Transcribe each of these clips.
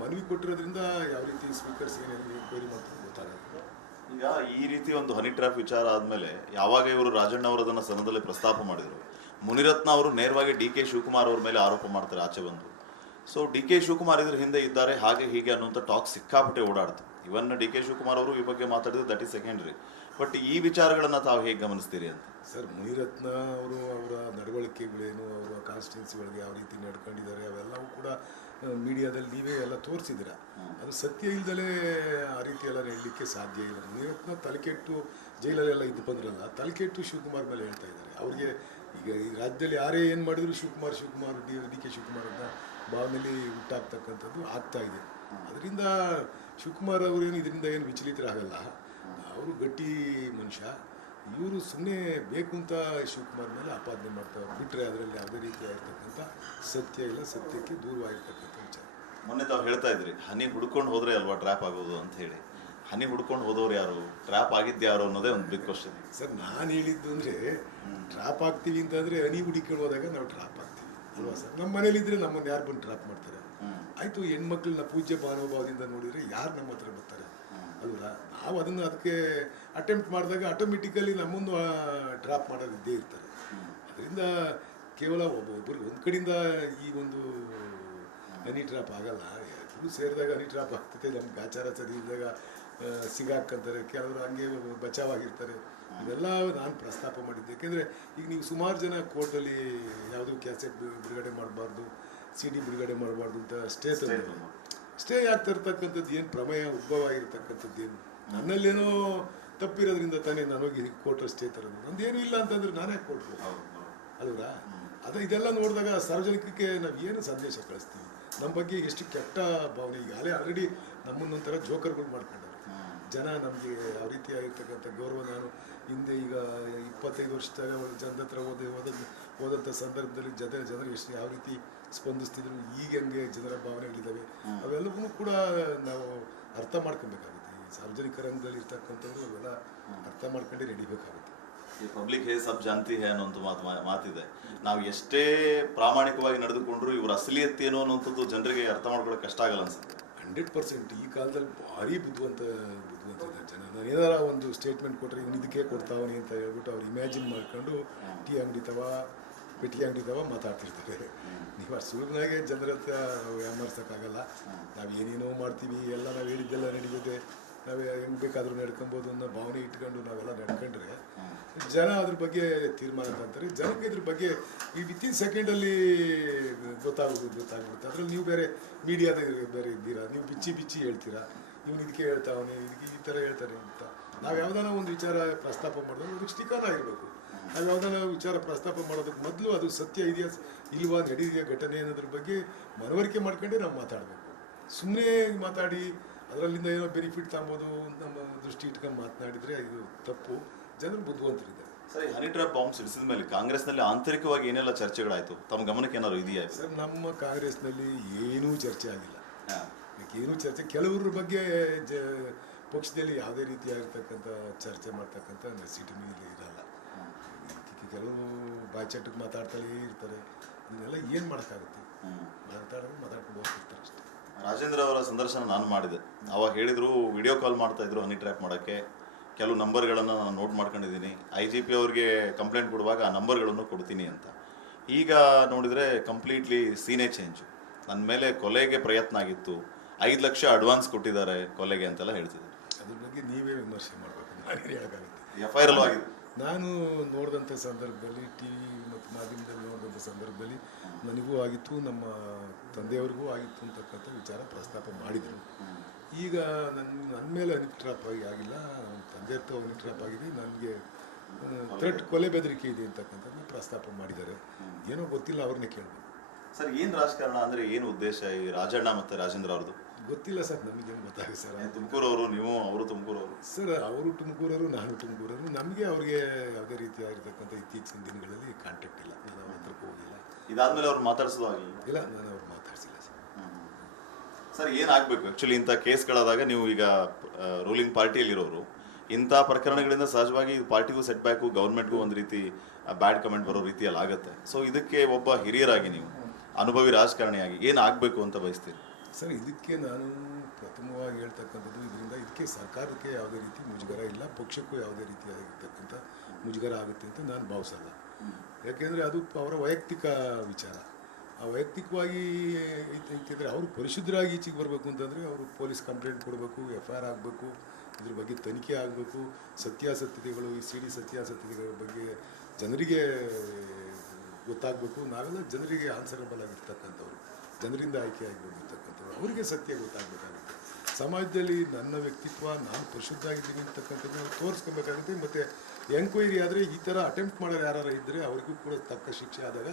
ಮನವಿ ಕೊಟ್ಟಿರೋದ್ರಿಂದ ಯಾವ ರೀತಿ ಸ್ಪೀಕರ್ಸ್ ಏನೇನು ಎಂಕ್ವೈರಿ ಮಾಡ್ತಾರೆ ಗೊತ್ತಾಗುತ್ತೆ. ಈಗ ಈ ರೀತಿ ಒಂದು ಹನಿ ಟ್ರ್ಯಾಪ್ ವಿಚಾರ ಆದಮೇಲೆ ಯಾವಾಗ ಇವರು ರಾಜಣ್ಣ ಅವರು ಅದನ್ನು ಸದನದಲ್ಲಿ ಪ್ರಸ್ತಾಪ ಮಾಡಿದರು, ಮುನಿರತ್ನ ಅವರು ನೇರವಾಗಿ ಡಿ.ಕೆ. ಶಿವಕುಮಾರ್ ಅವ್ರ ಮೇಲೆ ಆರೋಪ ಮಾಡ್ತಾರೆ ಆಚೆ ಬಂದು. ಸೊ ಡಿ.ಕೆ. ಶಿವಕುಮಾರ್ ಇದ್ರ ಹಿಂದೆ ಇದ್ದಾರೆ ಹಾಗೆ ಹೀಗೆ ಅನ್ನುವಂಥ ಟಾಕ್ ಸಿಕ್ಕಾಪಟ್ಟೆ ಓಡಾಡ್ತು. ಇವನ್ ಡಿ.ಕೆ. ಶಿವಕುಮಾರ್ ಅವರು ಈ ಬಗ್ಗೆ ಮಾತಾಡಿದ್ರು, ದಟ್ ಈಸ್ ಸೆಕೆಂಡ್ರಿ. ಬಟ್ ಈ ವಿಚಾರಗಳನ್ನು ತಾವು ಹೇಗೆ ಗಮನಿಸ್ತೀರಿ ಅಂತ? ಸರ್, ಮುನಿರತ್ನ ಅವರು ಅವರ ನಡವಳಿಕೆಗಳೇನು, ಅವರ ಕಾನ್ಸ್ಟಿಟ್ಯೂನ್ಸಿಗಳಿಗೆ ಯಾವ ರೀತಿ ನಡ್ಕೊಂಡಿದ್ದಾರೆ ಅವೆಲ್ಲವೂ ಕೂಡ ಮೀಡಿಯಾದಲ್ಲಿ ನೀವೇ ಎಲ್ಲ ತೋರಿಸಿದ್ದೀರ. ಅದು ಸತ್ಯ ಇಲ್ದಲೇ ಆ ರೀತಿ ಎಲ್ಲ ಹೇಳಲಿಕ್ಕೆ ಸಾಧ್ಯ ಇಲ್ಲ. ಮುನಿರತ್ನ ತಲೆಕೆಟ್ಟು ಜೈಲಲ್ಲೆಲ್ಲ ಇದ್ದು ಬಂದ್ರಲ್ಲ, ತಲೆಕೆಟ್ಟು ಶಿವಕುಮಾರ್ ಮೇಲೆ ಹೇಳ್ತಾ ಇದ್ದಾರೆ. ಅವ್ರಿಗೆ ಈಗ ಈ ರಾಜ್ಯದಲ್ಲಿ ಯಾರೇ ಏನು ಮಾಡಿದ್ರು ಶಿವಕುಮಾರ್ ಡಿ.ಕೆ. ಶಿವಕುಮಾರ್ ಅಂತ ಭಾವನೆಯಲ್ಲಿ ಹುಟ್ಟಾಗ್ತಕ್ಕಂಥದ್ದು ಆಗ್ತಾ ಇದೆ. ಅದರಿಂದ ಶಿವಕುಮಾರ್ ಅವರೇನು ಇದರಿಂದ ಏನು ವಿಚಲಿತರಾಗಲ್ಲ. ಅವರು ಗಟ್ಟಿ ಮನುಷ್ಯ. ಇವರು ಸುಮ್ಮನೆ ಬೇಕು ಅಂತ ಶಿವಕುಮಾರ್ ಮೇಲೆ ಆಪಾದನೆ ಮಾಡ್ತಾರೆ ಬಿಟ್ಟರೆ ಅದರಲ್ಲಿ ಯಾವುದೇ ರೀತಿಯಾಗಿರ್ತಕ್ಕಂಥ ಸತ್ಯ ಇಲ್ಲ, ಸತ್ಯಕ್ಕೆ ದೂರವಾಗಿರ್ತಕ್ಕಂಥ ವಿಚಾರ. ಮೊನ್ನೆ ತಾವು ಹೇಳ್ತಾ ಇದ್ರಿ ಹನಿ ಹುಡ್ಕೊಂಡು ಹೋದ್ರೆ ಅಲ್ವಾ ಟ್ರ್ಯಾಪ್ ಆಗೋದು ಅಂತ ಹೇಳಿ. ಹನಿ ಹುಡ್ಕೊಂಡು ಹೋದವ್ರು ಯಾರು, ಟ್ರ್ಯಾಪ್ ಆಗಿದ್ದು ಯಾರು ಅನ್ನೋದೇ ಒಂದು ಬಿಗ್ ಕ್ವಶನ್. ಸರ್, ನಾನು ಹೇಳಿದ್ದು ಅಂದರೆ ಟ್ರ್ಯಾಪ್ ಆಗ್ತೀವಿ ಅಂತಂದರೆ ಹನಿ ಹುಡುಕೊಂಡು ಹೋದಾಗ ನಾವು ಟ್ರ್ಯಾಪ್ ಆಗ್ತೀವಿ ಅಲ್ವಾ ಸರ್? ನಮ್ಮ ಮನೇಲಿದ್ದರೆ ನಮ್ಮನ್ನು ಯಾರು ಬಂದು ಟ್ರ್ಯಾಪ್ ಮಾಡ್ತಾರೆ? ಆಯಿತು, ಹೆಣ್ಮಕ್ಳನ್ನ ಪೂಜ್ಯ ಭಾವದಿಂದ ನೋಡಿದರೆ ಯಾರು ನಮ್ಮ ಹತ್ರ ಬರ್ತಾರೆ ಅಲ್ವಾ? ನಾವು ಅದಕ್ಕೆ ಅಟೆಂಪ್ಟ್ ಮಾಡಿದಾಗ ಆಟೋಮೆಟಿಕಲಿ ನಮ್ಮನ್ನು ಟ್ರ್ಯಾಪ್ ಮಾಡೋದು ಇದ್ದೇ ಇರ್ತಾರೆ. ಅದರಿಂದ ಕೇವಲ ಒಬ್ಬೊಬ್ಬರು ಒಂದು ಕಡೆಯಿಂದ ಈ ಒಂದು ಹನಿ ಟ್ರ್ಯಾಪ್ ಆಗಲ್ಲ. ಎಲ್ಲರೂ ಸೇರಿದಾಗ ಹನಿ ಟ್ರ್ಯಾಪ್ ಆಗ್ತದೆ. ನಮ್ಗೆ ಆಚಾರ ಸರಿ ಇದ್ದಾಗ ಸಿಗಾಕಂತಾರೆ, ಕೆಲವರು ಹಂಗೆ ಬಚಾವಾಗಿರ್ತಾರೆ. ಇವೆಲ್ಲ ನಾನು ಪ್ರಸ್ತಾಪ ಮಾಡಿದ್ದೆ. ಯಾಕೆಂದರೆ ಈಗ ನೀವು ಸುಮಾರು ಜನ ಕೋರ್ಟಲ್ಲಿ ಯಾವುದೂ ಕ್ಯಾಸೆಟ್ ಬಿಡುಗಡೆ ಮಾಡಬಾರ್ದು, CD ಬಿಡುಗಡೆ ಮಾಡಬಾರ್ದು ಅಂತ ಸ್ಟೇ ಆಗ್ತಾ ಇರ್ತಕ್ಕಂಥದ್ದು ಏನು ಪ್ರಮೇಯ ಉದ್ಭವ ಆಗಿರ್ತಕ್ಕಂಥದ್ದು ಏನು? ನನ್ನಲ್ಲೇನೋ ತಪ್ಪಿರೋದ್ರಿಂದ ತಾನೇ ನಾನೋಗಿ ಕೋರ್ಟ್ ಸ್ಟೇ ತರೋದು. ನಂದೇನು ಇಲ್ಲ ಅಂತಂದ್ರೆ ನಾನೇ ಕೊಡ್ಬೋದು ಅಲ್ವಾ? ಇದೆಲ್ಲ ನೋಡಿದಾಗ ಸಾರ್ವಜನಿಕರಿಗೆ ನಾವು ಏನು ಸಂದೇಶ ಕಳಿಸ್ತೀವಿ, ನಮ್ಮ ಬಗ್ಗೆ ಎಷ್ಟು ಕೆಟ್ಟ ಭಾವನೆ. ಈಗಾಗಲೇ ಆಲ್ರೆಡಿ ನಮ್ಮನ್ನೊಂಥರ ಜೋಕರ್ಗಳು ಮಾಡ್ಕೊಂಡವ್ರು ಜನ. ನಮಗೆ ಯಾವ ರೀತಿಯಾಗಿರ್ತಕ್ಕಂಥ ಗೌರವ, ನಾನು ಹಿಂದೆ ಈಗ 25 ವರ್ಷದಾಗ ಜನದ ಹತ್ರ ಹೋದಂಥ ಸಂದರ್ಭದಲ್ಲಿ ಜನರು ಎಷ್ಟು ಯಾವ ರೀತಿ ಸ್ಪಂದಿಸ್ತಿದ್ರು, ಈಗ ಹಂಗೆ ಜನರ ಭಾವನೆಗಳಿದ್ದಾವೆ. ಅವೆಲ್ಲವೂ ಕೂಡ ನಾವು ಅರ್ಥ ಮಾಡ್ಕೊಬೇಕಾಗುತ್ತೆ. ಈ ಸಾರ್ವಜನಿಕ ರಂಗದಲ್ಲಿ ಇರ್ತಕ್ಕಂಥವ್ರು ಅವೆಲ್ಲ ಅರ್ಥ ಮಾಡ್ಕೊಂಡೇ ನಡಿಬೇಕಾಗುತ್ತೆ. ಈ ಪಬ್ಲಿಕ್ ಹೇ ಸಬ್ ಜಾನ್ತಿ ಹೇ ಅನ್ನೋಂಥ ಮಾತಿದೆ. ನಾವು ಎಷ್ಟೇ ಪ್ರಾಮಾಣಿಕವಾಗಿ ನಡೆದುಕೊಂಡ್ರು ಇವ್ರ ಅಸಲಿಯತ್ತೇನೋ ಅನ್ನೋಂಥದ್ದು ಜನರಿಗೆ ಅರ್ಥ ಮಾಡ್ಕೊಳ್ಳೋಕೆ ಕಷ್ಟ ಆಗಲ್ಲ ಅನ್ಸುತ್ತೆ. 100% ಈ ಕಾಲದಲ್ಲಿ ಭಾರಿ ಬುದ್ಧಿವಂತ ಜನ. ನಾನು ಏನಾರ ಒಂದು ಸ್ಟೇಟ್ಮೆಂಟ್ ಕೊಟ್ಟರೆ ಇವನು ಇದಕ್ಕೆ ಕೊಡ್ತಾವನಿ ಅಂತ ಹೇಳ್ಬಿಟ್ಟು ಅವ್ರು ಇಮ್ಯಾಜಿನ್ ಮಾಡ್ಕೊಂಡು ಟೀ ಅಂಗಡಿ ಪೆಟ್ಟಿಗೆ ಅಂಗಡಿ ಮಾತಾಡ್ತಿರ್ತಾರೆ. ನೀವು ಅಷ್ಟು ಸುಲಭನಾಗೆ ಜನರ ಹತ್ರ ನಾವು ಯಾಮಾರ್ಸೋಕ್ಕಾಗಲ್ಲ. ನಾವು ಏನೇನೋ ಮಾಡ್ತೀವಿ, ಎಲ್ಲ ನಾವು ಹೇಳಿದ್ದೆಲ್ಲ ನಡೀತದೆ, ನಾವು ಹೆಂಗೆ ಬೇಕಾದರೂ ನಡ್ಕೊಬೋದು ಅನ್ನೋ ಭಾವನೆ ಇಟ್ಕೊಂಡು ನಾವೆಲ್ಲ ನಡ್ಕೊಂಡ್ರೆ ಜನ ಅದ್ರ ಬಗ್ಗೆ ತೀರ್ಮಾನ ತಗೊಂತಾರೆ. ಜನಕ್ಕೆ ಇದ್ರ ಬಗ್ಗೆ ಈ ವಿತಿನ್ ಸೆಕೆಂಡಲ್ಲಿ ಗೊತ್ತಾಗ್ಬಿಡುತ್ತೆ. ಅದರಲ್ಲಿ ನೀವು ಬೇರೆ ಮೀಡಿಯಾದಾಗ ಬೇರೆ ಇದ್ದೀರಾ, ನೀವು ಬಿಚ್ಚಿ ಹೇಳ್ತೀರಾ, ಇವನು ಇದಕ್ಕೆ ಹೇಳ್ತಾವನೆ, ಇದಕ್ಕೆ ಈ ಥರ ಹೇಳ್ತಾರೆ ಅಂತ. ನಾವು ಯಾವುದಾನ ಒಂದು ವಿಚಾರ ಪ್ರಸ್ತಾಪ ಮಾಡಿದ್ರೆ ಅದಕ್ಕೆ ಸ್ಟಿಕರ್ ಆಗಿರಬೇಕು. ನಾವು ಯಾವುದಾನ ವಿಚಾರ ಪ್ರಸ್ತಾಪ ಮಾಡೋದಕ್ಕೆ ಮೊದಲು ಅದು ಸತ್ಯ ಇದೆಯಾ ಇಲ್ವಾ, ನಡೆದಿದೆಯಾ ಘಟನೆ ಅನ್ನೋದ್ರ ಬಗ್ಗೆ ಮನವರಿಕೆ ಮಾಡ್ಕೊಂಡೇ ನಾವು ಮಾತಾಡಬೇಕು. ಸುಮ್ಮನೆ ಮಾತಾಡಿ ಅದರಲ್ಲಿಂದ ಏನೋ ಬೆನಿಫಿಟ್ ತಗೋಬೋದು ನಮ್ಮ ದೃಷ್ಟಿ ಇಟ್ಕೊಂಡು ಮಾತನಾಡಿದರೆ ಇದು ತಪ್ಪು. ಜನರು ಬುದ್ಧಿವಂತರಿದ್ದಾರೆ. ಸರಿ, ಹನಿ ಟ್ರ್ಯಾಪ್ ಬಾಂಬ್ ಸಿಡಿಸಿದ ಮೇಲೆ ಕಾಂಗ್ರೆಸ್ನಲ್ಲಿ ಆಂತರಿಕವಾಗಿ ಏನೆಲ್ಲ ಚರ್ಚೆಗಳಾಯಿತು? ತಮ್ಮ ಗಮನಕ್ಕೆ ಏನಾದ್ರು ಇದೆಯಾ? ಸರ್, ನಮ್ಮ ಕಾಂಗ್ರೆಸ್ನಲ್ಲಿ ಏನೂ ಚರ್ಚೆ ಆಗಿಲ್ಲ. ಏನೂ ಚರ್ಚೆ, ಕೆಲವ್ರ ಬಗ್ಗೆ ಪಕ್ಷದಲ್ಲಿ ಯಾವುದೇ ರೀತಿಯಾಗಿರ್ತಕ್ಕಂಥ ಚರ್ಚೆ ಮಾಡ್ತಕ್ಕಂಥ ನೆಸಿಟಿನೂ ಇಲ್ಲಿ ಇರಲ್ಲ. ಕೆಲವರು ಬಾಯ್ಚಟ್ಟಕ್ಕೆ ಮಾತಾಡ್ತಾನೇ ಇರ್ತಾರೆ. ಇದನ್ನೆಲ್ಲ ಏನು ಮಾಡೋಕ್ಕಾಗುತ್ತೆ? ಮಾತಾಡ್ಕೊಂಡು ಹೋಗ್ತಿರ್ತಾರೆ ಅಷ್ಟೇ. ರಾಜೇಂದ್ರ ಅವರ ಸಂದರ್ಶನ ನಾನು ಮಾಡಿದೆ. ಅವಾಗ ಹೇಳಿದರು ವಿಡಿಯೋ ಕಾಲ್ ಮಾಡ್ತಾಯಿದ್ರು ಹನಿ ಟ್ರ್ಯಾಪ್ ಮಾಡೋಕ್ಕೆ. ಕೆಲವು ನಂಬರ್ಗಳನ್ನು ನಾನು ನೋಟ್ ಮಾಡ್ಕೊಂಡಿದ್ದೀನಿ. IGP ಅವ್ರಿಗೆ ಕಂಪ್ಲೇಂಟ್ ಕೊಡುವಾಗ ಆ ನಂಬರ್ಗಳನ್ನು ಕೊಡ್ತೀನಿ ಅಂತ. ಈಗ ನೋಡಿದರೆ ಕಂಪ್ಲೀಟ್ಲಿ ಸೀನೇ ಚೇಂಜು. ನನ್ನ ಮೇಲೆ ಕೊಲೆಗೆ ಪ್ರಯತ್ನ ಆಗಿತ್ತು, 5 ಲಕ್ಷ ಅಡ್ವಾನ್ಸ್ ಕೊಟ್ಟಿದ್ದಾರೆ ಕೊಲೆಗೆ ಅಂತೆಲ್ಲ ಹೇಳ್ತಿದ್ದಾರೆ. ಅದ್ರ ಬಗ್ಗೆ ನೀವೇ ವಿಮರ್ಶೆ ಮಾಡಬೇಕು, ನಾನೇನು ಹೇಳೋಕ್ಕಾಗುತ್ತೆ? FIR ಅಲ್ಲೂ ಆಗಿದೆ. ನಾನು ನೋಡಿದಂಥ ಸಂದರ್ಭದಲ್ಲಿ, TV ಮತ್ತು ಮಾಧ್ಯಮದಲ್ಲಿ ನೋಡಿದಂಥ ಸಂದರ್ಭದಲ್ಲಿ ನನಗೂ ಆಗಿತ್ತು, ನಮ್ಮ ತಂದೆಯವ್ರಿಗೂ ಆಗಿತ್ತು ಅಂತಕ್ಕಂಥ ವಿಚಾರ ಪ್ರಸ್ತಾಪ ಮಾಡಿದರು. ಈಗ ನನ್ನ ಮೇಲೆ ಹನಿ ಟ್ರ್ಯಾಪ್ ಆಗಿಲ್ಲ, ನಮ್ಮ ತಂದೆ ಹತ್ರ ಹನಿ ಟ್ರ್ಯಾಪ್ ಆಗಿದೆ, ನನಗೆ ಥ್ರೆಟ್ ಕೊಲೆ ಬೆದರಿಕೆ ಇದೆ ಅಂತಕ್ಕಂಥದ್ದು ಪ್ರಸ್ತಾಪ ಮಾಡಿದ್ದಾರೆ. ಏನೋ ಗೊತ್ತಿಲ್ಲ, ಅವ್ರನ್ನೇ ಕೇಳಬೇಕು. ಸರ್, ಏನು ರಾಜಕಾರಣ ಅಂದರೆ ಏನು ಉದ್ದೇಶ ಈ ರಾಜಣ್ಣ ಮತ್ತು ರಾಜೇಂದ್ರ ಅವ್ರದ್ದು? ಗೊತ್ತಿಲ್ಲ ಸರ್, ನಮಗೇನು ಗೊತ್ತಾಗುತ್ತೆ ಸರ್. ತುಮಕೂರವರು, ನೀವು ಅವರು ತುಮಕೂರವರು? ಸರ್, ಅವರು ತುಮಕೂರವರು, ನಾನು ತುಮಕೂರವರು. ನಮಗೆ ಅವ್ರಿಗೆ ಯಾವುದೇ ರೀತಿಯಾಗಿರ್ತಕ್ಕಂಥ ಇತ್ತೀಚಿನ ದಿನಗಳಲ್ಲಿ ಕಾಂಟ್ಯಾಕ್ಟ್ ಇಲ್ಲ. ನಾನು ಅವ್ರ ಹತ್ರಕ್ಕೆ ಹೋಗಿಲ್ಲ. ಇದಾದ್ಮೇಲೆ ಅವ್ರು ಮಾತಾಡ್ಸೋದು ಆಗಿಲ್ಲ? ಇಲ್ಲ, ನಾನು ಅವ್ರು ಮಾತಾಡ್ಸಿಲ್ಲ ಸರ್. ಸರ್, ಏನಾಗಬೇಕು ಆ್ಯಕ್ಚುಲಿ ಇಂಥ ಕೇಸ್ಗಳಾದಾಗ? ನೀವು ಈಗ ರೂಲಿಂಗ್ ಪಾರ್ಟಿಯಲ್ಲಿರೋರು, ಇಂಥ ಪ್ರಕರಣಗಳಿಂದ ಸಹಜವಾಗಿ ಇದು ಪಾರ್ಟಿಗೂ ಸೆಟ್ ಬ್ಯಾಕು, ಗೌರ್ಮೆಂಟ್ಗೂ ಒಂದು ರೀತಿ ಬ್ಯಾಡ್ ಕಮೆಂಟ್ ಬರೋ ರೀತಿಯಲ್ಲಿ ಆಗುತ್ತೆ. ಸೊ ಇದಕ್ಕೆ ಒಬ್ಬ ಹಿರಿಯರಾಗಿ, ನೀವು ಅನುಭವಿ ರಾಜಕಾರಣಿಯಾಗಿ ಏನು ಆಗಬೇಕು ಅಂತ ಬಯಸ್ತೀರಿ? ಸರ್ ಇದಕ್ಕೆ ನಾನು ಪ್ರಥಮವಾಗಿ ಹೇಳ್ತಕ್ಕಂಥದ್ದು ಇದಕ್ಕೆ ಸರ್ಕಾರಕ್ಕೆ ಯಾವುದೇ ರೀತಿ ಮುಜುಗರ ಇಲ್ಲ, ಪಕ್ಷಕ್ಕೂ ಯಾವುದೇ ರೀತಿಯಾಗಿರ್ತಕ್ಕಂಥ ಮುಜುಗರ ಆಗುತ್ತೆ ಅಂತ ನಾನು ಭಾವಿಸಲ್ಲ. ಯಾಕೆಂದರೆ ಅದು ಅವರ ವೈಯಕ್ತಿಕ ವಿಚಾರ. ಆ ವೈಯಕ್ತಿಕವಾಗಿ ಐತಿದ್ರೆ ಅವರು ಪರಿಶುದ್ಧರಾಗಿ ಈಚೆಗೆ ಬರಬೇಕು ಅಂತಂದರೆ ಅವರು ಪೊಲೀಸ್ ಕಂಪ್ಲೇಂಟ್ ಕೊಡಬೇಕು, FIR ಆಗಬೇಕು, ಇದ್ರ ಬಗ್ಗೆ ತನಿಖೆ ಆಗಬೇಕು, ಸತ್ಯಾಸತ್ಯತೆಗಳು ಈ CD ಸತ್ಯಾಸತ್ಯತೆಗಳ ಬಗ್ಗೆ ಜನರಿಗೆ ಗೊತ್ತಾಗಬೇಕು. ನಾವೆಲ್ಲ ಜನರಿಗೆ ಆನ್ಸರಬಲ್ ಆಗಿರ್ತಕ್ಕಂಥವ್ರು, ಜನರಿಂದ ಆಯ್ಕೆಯಾಗಿ ಬಂದಿರ್ತಕ್ಕಂಥವ್ರು, ಅವರಿಗೆ ಸತ್ಯ ಗೊತ್ತಾಗಬೇಕಾಗುತ್ತೆ. ಸಮಾಜದಲ್ಲಿ ನನ್ನ ವ್ಯಕ್ತಿತ್ವ ನಾನು ಪರಿಶುದ್ಧ ಆಗಿದ್ದೀನಿ ಅಂತಕ್ಕಂಥದ್ದು ನಾವು ತೋರಿಸ್ಕೊಬೇಕಾಗುತ್ತೆ. ಮತ್ತು ಎಂಕ್ವೈರಿ ಆದರೆ ಈ ಥರ ಅಟೆಂಪ್ಟ್ ಮಾಡೋರು ಯಾರು ಇದ್ದರೆ ಅವರಿಗೂ ಕೂಡ ತಕ್ಕ ಶಿಕ್ಷೆ ಆದಾಗ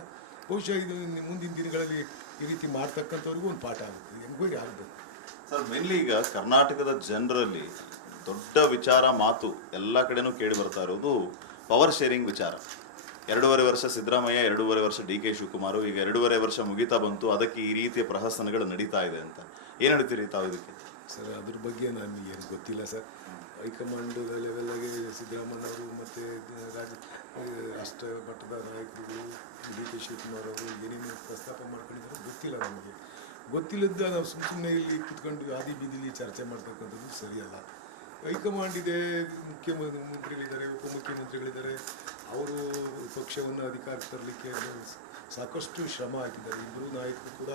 ಬಹುಶಃ ಇದು ಮುಂದಿನ ದಿನಗಳಲ್ಲಿ ಈ ರೀತಿ ಮಾಡ್ತಕ್ಕಂಥವ್ರಿಗೂ ಒಂದು ಪಾಠ ಆಗುತ್ತೆ. ಎಂಕ್ವೈರಿ ಆಗಬೇಕು ಸರ್. ಮೇನ್ಲಿ ಈಗ ಕರ್ನಾಟಕದ ಜನರಲ್ಲಿ ದೊಡ್ಡ ವಿಚಾರ ಮಾತು ಎಲ್ಲ ಕಡೆನೂ ಕೇಳಿ ಬರ್ತಾ ಇರೋದು ಪವರ್ ಶೇರಿಂಗ್ ವಿಚಾರ. 2.5 ವರ್ಷ ಸಿದ್ದರಾಮಯ್ಯ, 2.5 ವರ್ಷ DK ಶಿವಕುಮಾರ್, ಈಗ 2.5 ವರ್ಷ ಮುಗಿತಾ ಬಂತು, ಅದಕ್ಕೆ ಈ ರೀತಿಯ ಪ್ರಹಸನಗಳು ನಡೀತಾ ಇದೆ ಅಂತ ಏನು ಹೇಳ್ತೀರಿ ತಾವು ಇದಕ್ಕೆ? ಸರ್ ಅದ್ರ ಬಗ್ಗೆ ನನಗೆ ಏನು ಗೊತ್ತಿಲ್ಲ ಸರ್. ಹೈಕಮಾಂಡ್ ಲೆವೆಲ್ಲಾಗೆ ಸಿದ್ದರಾಮಯ್ಯವರು ಮತ್ತು ರಾಷ್ಟ್ರ ಮಟ್ಟದ ನಾಯಕರುಗಳು DK ಶಿವಕುಮಾರ್ ಅವರು ಏನೇನು ಪ್ರಸ್ತಾಪ ಮಾಡ್ಕೊಂಡಿದ್ದಾರೆ ಗೊತ್ತಿಲ್ಲ ನಮಗೆ. ಗೊತ್ತಿಲ್ಲದ ನಾವು ಸುಮ್ಮನೆ ಇಲ್ಲಿ ಕೂತ್ಕೊಂಡು ಆದಿ ಬೀದಿಲಿ ಚರ್ಚೆ ಮಾಡ್ತಕ್ಕಂಥದ್ದು ಸರಿಯಲ್ಲ. ಹೈಕಮಾಂಡ್ ಇದೆ, ಮುಖ್ಯಮಂತ್ರಿಗಳಿದ್ದಾರೆ, ಉಪಮುಖ್ಯಮಂತ್ರಿಗಳಿದ್ದಾರೆ, ಅವರು ಪಕ್ಷವನ್ನು ಅಧಿಕಾರಕ್ಕೆ ತರಲಿಕ್ಕೆ ಸಾಕಷ್ಟು ಶ್ರಮ ಹಾಕಿದ್ದಾರೆ. ಇಬ್ಬರು ನಾಯಕರು ಕೂಡ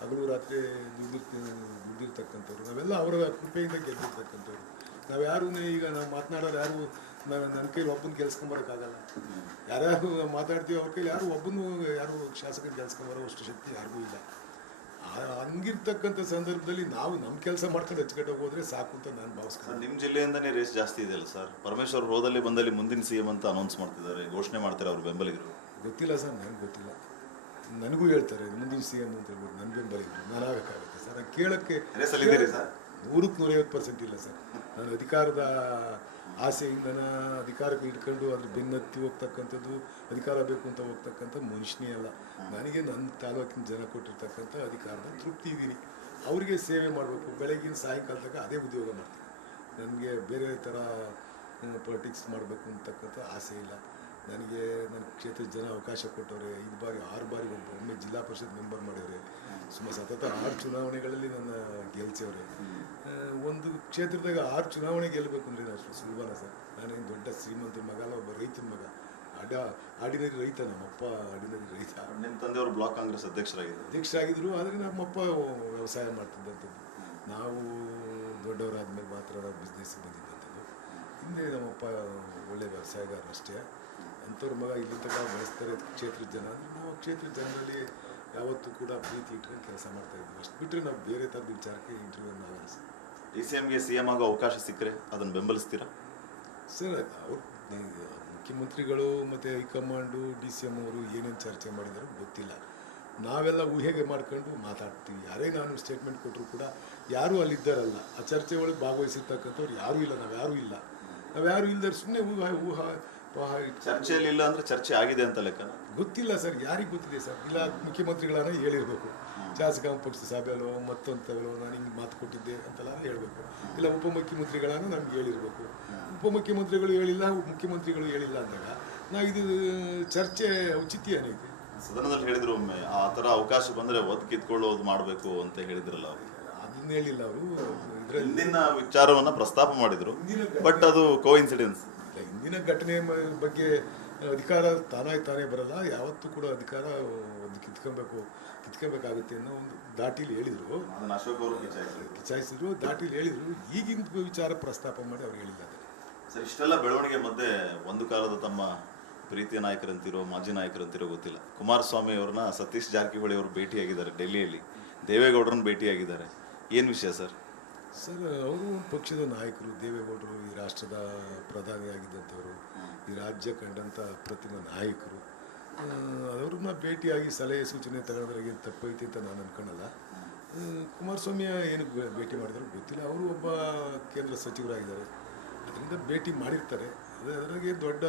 ಹಗಲು ರಾತ್ರಿ ದುಡ್ದಿರ್ತಕ್ಕಂಥವ್ರು. ನಾವೆಲ್ಲ ಅವರ ಕೃಪೆಯಿಂದ ಗೆದ್ದಿರ್ತಕ್ಕಂಥವ್ರು. ನಾವು ಯಾರೂ ಈಗ ನಾವು ಮಾತನಾಡೋರು ಯಾರು ನನ್ನ ಕೈಲಿ ಒಬ್ಬನ ಗೆಲ್ಸ್ಕೊಂಬರೋಕ್ಕಾಗಲ್ಲ. ಯಾರ್ಯಾರು ನಾವು ಮಾತಾಡ್ತೀವಿ ಅವ್ರ ಕೈಲಿ ಯಾರು ಶಾಸಕನ ಗೆಲ್ಸ್ಕೊಂಬರೋ ಅಷ್ಟು ಶಕ್ತಿ ಯಾರಿಗೂ ಇಲ್ಲ. ಹಂಗಿರ್ತಕ್ಕಂಥ ಸಂದರ್ಭದಲ್ಲಿ ನಾವು ನಮ್ಮ ಕೆಲಸ ಮಾಡ್ಕೊಂಡು ಹಚ್ಕಟ್ಟೋಗಿ ಹೋದ್ರೆ ಸಾಕು ಅಂತ ನಾನು ಭಾವಿಸ್ಕೊಂಡು. ನಿಮ್ಮ ಜಿಲ್ಲೆಯಿಂದನೇ ರೇಸ್ ಜಾಸ್ತಿ ಇದೆಯಲ್ಲ ಸರ್. ಪರಮೇಶ್ವರ್ ಹೋದಲ್ಲಿ ಬಂದಲ್ಲಿ ಮುಂದಿನ CM ಅಂತ ಅನೌನ್ಸ್ ಮಾಡ್ತಿದ್ದಾರೆ, ಘೋಷಣೆ ಮಾಡ್ತಾರೆ ಅವ್ರ ಬೆಂಬಲಿಗರು. ಗೊತ್ತಿಲ್ಲ ಸರ್, ನನಗೆ ಗೊತ್ತಿಲ್ಲ. ನನಗೂ ಹೇಳ್ತಾರೆ ಮುಂದಿನ CM ಅಂತ ಹೇಳ್ಬಿಟ್ಟು ನನ್ನ ಬೆಂಬಲಿಗರು. ನಾನು ಆಗಕ್ಕಾಗುತ್ತೆ ಸರ್? ಕೇಳೋಕ್ಕೆ 100% ಇಲ್ಲ ಸರ್. ನಾನು ಅಧಿಕಾರದ ಆಸೆಯಿಂದ ಅಧಿಕಾರಕ್ಕೆ ಇಟ್ಕೊಂಡು ಅದ್ರ ಬೆನ್ನತ್ತಿ ಹೋಗ್ತಕ್ಕಂಥದ್ದು, ಅಧಿಕಾರ ಬೇಕು ಅಂತ ಹೋಗ್ತಕ್ಕಂಥ ಮನುಷ್ಯನೇ ಅಲ್ಲ. ನನಗೆ ನನ್ನ ತಾಲೂಕಿನ ಜನ ಕೊಟ್ಟಿರ್ತಕ್ಕಂಥ ಅಧಿಕಾರದ ತೃಪ್ತಿ ಇದ್ದೀನಿ. ಅವರಿಗೆ ಸೇವೆ ಮಾಡಬೇಕು. ಬೆಳಗಿನ ಸಾಯಂಕಾಲ ತನಕ ಅದೇ ಉದ್ಯೋಗ ಮಾಡ್ತೀನಿ. ನನಗೆ ಬೇರೆ ಥರ ಪೊಲಿಟಿಕ್ಸ್ ಮಾಡಬೇಕು ಅಂತಕ್ಕಂಥ ಆಸೆ ಇಲ್ಲ ನನಗೆ. ನನ್ನ ಕ್ಷೇತ್ರದ ಜನ ಅವಕಾಶ ಕೊಟ್ಟವ್ರೆ. 5 ಬಾರಿ 6 ಬಾರಿ ಒಮ್ಮೆ ಜಿಲ್ಲಾ ಪರಿಷತ್ ಮೆಂಬರ್ ಮಾಡಿವ್ರೆ. ಸುಮಾರು ಸತತ 6 ಚುನಾವಣೆಗಳಲ್ಲಿ ನನ್ನ ಗೆಲ್ಸವ್ರೆ. ಒಂದು ಕ್ಷೇತ್ರದಾಗ 6 ಚುನಾವಣೆ ಗೆಲ್ಲಬೇಕು ಅಂದರೆ ನಾವು ಸುಲಭನ ಸರ್? ನಾನೇನು ದೊಡ್ಡ ಶ್ರೀಮಂತರ ಮಗ ಅಲ್ಲ, ಒಬ್ಬ ರೈತನ ಮಗ, ಆರ್ಡಿನರಿ ರೈತ. ನಮ್ಮಪ್ಪ ಆರ್ಡಿನರಿ ರೈತ. ನಿಮ್ಮ ತಂದೆಯವರು ಬ್ಲಾಕ್ ಕಾಂಗ್ರೆಸ್ ಅಧ್ಯಕ್ಷರಾಗಿದ್ದರು. ಆದರೆ ನಮ್ಮಪ್ಪ ವ್ಯವಸಾಯ ಮಾಡ್ತಿದ್ದಂಥದ್ದು. ನಾವು ದೊಡ್ಡವರಾದ್ಮೇಲೆ ಮಾತ್ರ ಬಿಸ್ನೆಸ್ ಬಂದಿದ್ದಂಥದ್ದು. ಹಿಂದೆ ನಮ್ಮಪ್ಪ ಒಳ್ಳೆ ವ್ಯವಸಾಯಗಾರ ಅಷ್ಟೇ. ಅಂಥವ್ರ ಮಗ ಇಲ್ಲಿ ತನಕ ಬೆಳೆಸ್ತಾರೆ ಕ್ಷೇತ್ರದ ಜನ. ಅಂದರೆ ನಾವು ಕ್ಷೇತ್ರದ ಜನರಲ್ಲಿ ಯಾವತ್ತೂ ಕೂಡ ಪ್ರೀತಿ ಇಟ್ಕೊಂಡು ಕೆಲಸ ಮಾಡ್ತಾಯಿದ್ವಿ. ಅಷ್ಟು ಬಿಟ್ಟರೆ ನಾವು ಬೇರೆ ಥರದ ವಿಚಾರಕ್ಕೆ ಇಂಟರ್ವ್ಯೂ ಆಗಲ್ಲ ಸರ್. DCMಗೆ CM ಆಗೋ ಅವಕಾಶ ಸಿಕ್ಕರೆ ಅದನ್ನು ಬೆಂಬಲಿಸ್ತೀರಾ ಸರ್? ಅವ್ರು ಮುಖ್ಯಮಂತ್ರಿಗಳು ಮತ್ತು ಹೈಕಮಾಂಡು DCM ಅವರು ಏನೇನು ಚರ್ಚೆ ಮಾಡಿದಾರೋ ಗೊತ್ತಿಲ್ಲ. ನಾವೆಲ್ಲ ಊಹೆಗೆ ಮಾಡ್ಕೊಂಡು ಮಾತಾಡ್ತೀವಿ. ಯಾರೇ ನಾನು ಸ್ಟೇಟ್ಮೆಂಟ್ ಕೊಟ್ಟರು ಕೂಡ ಯಾರೂ ಅಲ್ಲಿದ್ದಾರಲ್ಲ, ಆ ಚರ್ಚೆ ಒಳಗೆ ಭಾಗವಹಿಸಿರ್ತಕ್ಕಂಥವ್ರು ಯಾರೂ ಇಲ್ಲ. ನಾವ್ಯಾರೂ ಇಲ್ಲದ್ರೆ ಸುಮ್ಮನೆ ಊಹಾ ಚರ್ಚೆಯಲ್ಲಿ ಇಲ್ಲ ಅಂದರೆ ಚರ್ಚೆ ಆಗಿದೆ ಅಂತ ಲೆಕ್ಕ ಗೊತ್ತಿಲ್ಲ ಸರ್. ಯಾರಿಗೆ ಗೊತ್ತಿದೆ ಸರ್? ಇಲ್ಲ ಮುಖ್ಯಮಂತ್ರಿಗಳನ್ನ ಹೇಳಿರ್ಬೇಕು, ಶಾಸಕಾಂಗ ಪಕ್ಷದ ಸಭೆಯಲ್ಲೋ ಮತ್ತೊಂದಲ್ಲೋ ನಾನು ಹಿಂಗೆ ಮಾತು ಕೊಟ್ಟಿದ್ದೆ ಅಂತೆಲ್ಲ ಹೇಳಬೇಕು. ಇಲ್ಲ ಉಪಮುಖ್ಯಮಂತ್ರಿಗಳನ್ನು ನಮ್ಗೆ ಹೇಳಿರ್ಬೇಕು. ಉಪಮುಖ್ಯಮಂತ್ರಿಗಳು ಹೇಳಿಲ್ಲ, ಮುಖ್ಯಮಂತ್ರಿಗಳು ಹೇಳಿಲ್ಲ ಅಂದಾಗ ಇದು ಚರ್ಚೆ ಔಚಿತ್ಯ ಏನೈತೆ? ಸದನದಲ್ಲಿ ಹೇಳಿದ್ರು ಒಮ್ಮೆ ಆ ಥರ ಅವಕಾಶ ಬಂದರೆ ಕಿತ್ಕೊಳ್ಳೋದು ಮಾಡಬೇಕು ಅಂತ ಹೇಳಿದ್ರಲ್ಲ ಅವರು. ಅದನ್ನ ಹೇಳಿಲ್ಲ ಅವರು. ಹಿಂದಿನ ವಿಚಾರವನ್ನು ಪ್ರಸ್ತಾಪ ಮಾಡಿದ್ರು, ಬಟ್ ಅದು ಕೋಇನ್ಸಿಡೆನ್ಸ್. ಹಿಂದಿನ ಘಟನೆ ಬಗ್ಗೆ ಅಧಿಕಾರ ತಾನೇ ಬರಲ್ಲ. ಯಾವತ್ತೂ ಕೂಡ ಅಧಿಕಾರ ಒಂದು ಕಿತ್ಕೊಬೇಕಾಗುತ್ತೆ ಅನ್ನೋ ಒಂದು ದಾಟಿಲಿ ಹೇಳಿದರು. ಅಶೋಕ್ ಅವರು ಕಿಚಾಯಿಸಿದ್ರು, ದಾಟಿಲಿ ಹೇಳಿದರು. ಈಗಿನ ವಿಚಾರ ಪ್ರಸ್ತಾಪ ಮಾಡಿ ಅವ್ರು ಹೇಳಿಲ್ಲ. ಸರ್, ಇಷ್ಟೆಲ್ಲ ಬೆಳವಣಿಗೆ ಮಧ್ಯೆ ಒಂದು ಕಾಲದ ತಮ್ಮ ಪ್ರೀತಿಯ ನಾಯಕರಂತಿರೋ ಮಾಜಿ ನಾಯಕರಂತಿರೋ ಗೊತ್ತಿಲ್ಲ, ಕುಮಾರಸ್ವಾಮಿ ಅವ್ರನ್ನ ಸತೀಶ್ ಜಾರಕಿಹೊಳಿ ಅವರು ಭೇಟಿಯಾಗಿದ್ದಾರೆ ಡೆಲ್ಲಿಯಲ್ಲಿ, ದೇವೇಗೌಡರನ್ನ ಭೇಟಿಯಾಗಿದ್ದಾರೆ. ಏನು ವಿಷಯ ಸರ್? ಸರ್, ಅವರು ಪಕ್ಷದ ನಾಯಕರು. ದೇವೇಗೌಡರು ಈ ರಾಷ್ಟ್ರದ ಪ್ರಧಾನಿಯಾಗಿದ್ದಂಥವರು, ಈ ರಾಜ್ಯ ಕಂಡಂಥ ಅಪ್ರತಿಮ ನಾಯಕರು. ಅವ್ರನ್ನ ಭೇಟಿಯಾಗಿ ಸಲಹೆ ಸೂಚನೆ ತಗೊಳೋದ್ರಾಗೆ ತಪ್ಪೈತಿ ಅಂತ ನಾನು ಅನ್ಕೊಳಲ್ಲ. ಕುಮಾರಸ್ವಾಮಿ ಏನಕ್ಕೆ ಭೇಟಿ ಮಾಡಿದ್ರು ಗೊತ್ತಿಲ್ಲ. ಅವರು ಒಬ್ಬ ಕೇಂದ್ರ ಸಚಿವರಾಗಿದ್ದಾರೆ, ಅದರಿಂದ ಭೇಟಿ ಮಾಡಿರ್ತಾರೆ. ಅದ್ರಾಗೆ ದೊಡ್ಡ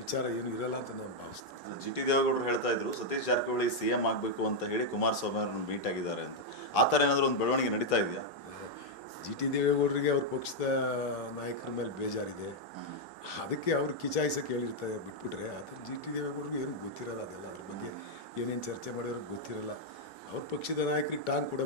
ವಿಚಾರ ಏನು ಇರಲ್ಲ ಅಂತ ನಾನು ಭಾವಿಸ್ತೀನಿ. GT ದೇವೇಗೌಡರು ಹೇಳ್ತಾ ಇದ್ರು ಸತೀಶ್ ಜಾರಕಿಹೊಳಿ CM ಆಗಬೇಕು ಅಂತ ಹೇಳಿ ಕುಮಾರಸ್ವಾಮಿ ಅವ್ರನ್ನ ಮೀಟ್ ಆಗಿದ್ದಾರೆ ಅಂತ. ಆ ಥರ ಏನಾದರೂ ಒಂದು ಬೆಳವಣಿಗೆ ನಡೀತಾ ಇದೆಯಾ? GT ದೇವೇಗೌಡರಿಗೆ ಅವ್ರ ಪಕ್ಷದ ನಾಯಕರ ಮೇಲೆ ಬೇಜಾರಿದೆ. ಅದಕ್ಕೆ ಅವ್ರು ಕಿಚಾಯಿಸಕ್ಕೆ ಹೇಳಿರ್ತಾರೆ ಬಿಟ್ಬಿಟ್ರೆ. ಆದರೆ GT ದೇವೇಗೌಡರಿಗೆ ಏನು ಗೊತ್ತಿರಲ್ಲ. ಅದೆಲ್ಲ ಅದ್ರ ಬಗ್ಗೆ ಏನೇನು ಚರ್ಚೆ ಮಾಡಿದ್ರು ಗೊತ್ತಿರಲ್ಲ. ಅವ್ರ ಪಕ್ಷದ ನಾಯಕರಿಗೆ ಟಾಂಗ್ ಕೂಡ